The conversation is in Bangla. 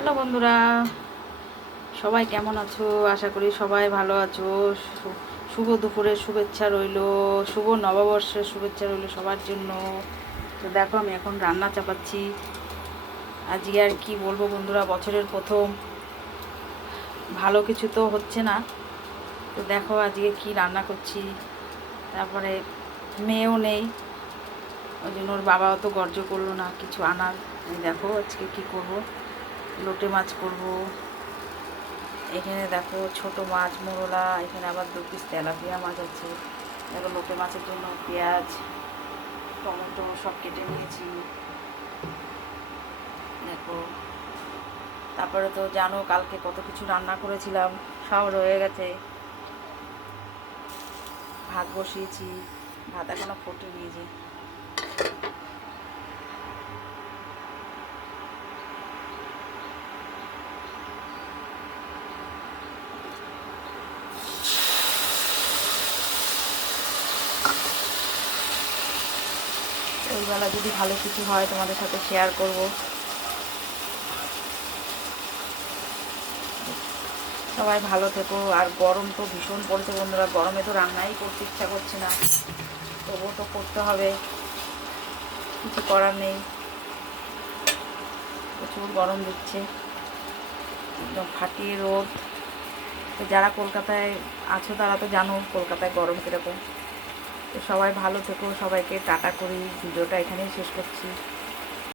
হ্যালো বন্ধুরা, সবাই কেমন আছো? আশা করি সবাই ভালো আছো। শুভ দুপুরের শুভেচ্ছা রইলো, শুভ নববর্ষের শুভেচ্ছা রইলো সবার জন্য। তো দেখো, আমি এখন রান্না চাপাচ্ছি। আজকে আর কি বলবো বন্ধুরা, বছরের প্রথম ভালো কিছু তো হচ্ছে না। তো দেখো আজকে কি রান্না করছি। তারপরে মেয়েও নেই, ওই জন্য ওর বাবাও তো গর্জ করলো না কিছু আনার। এই দেখো আজকে কি করব, লোটে মাছ করব। এখানে দেখো ছোট মাছ মোরলা, এখানে আবার 2 পিস তেলাপিয়া মাছ আছে। দেখো লোটে মাছের জন্য পেঁয়াজ টমেটো সব কেটে নিয়েছি। দেখো, তারপরে তো জানো কালকে কত কিছু রান্না করেছিলাম, সব রয়ে গেছে। ভাত বসিয়েছি, ভাত এখনো ফুটে নিয়েছি। ওইবেলা যদি ভালো কিছু হয় তোমাদের সাথে শেয়ার করব। সবাই ভালো থেকো। আর গরম তো ভীষণ পড়েছে বন্ধুরা, গরমে তো রান্নাই করতে ইচ্ছা করছে না, তবুও তো করতে হবে, কিছু করার নেই। প্রচুর গরম দিচ্ছে, একদম ফাটিয়ে রোদ। তো যারা কলকাতায় আছো তারা তো জানো কলকাতায় গরম কীরকম। তো সবাই ভালো থেকো, সবাইকে টাটা করি, ভিডিওটা এখানেই শেষ করছি।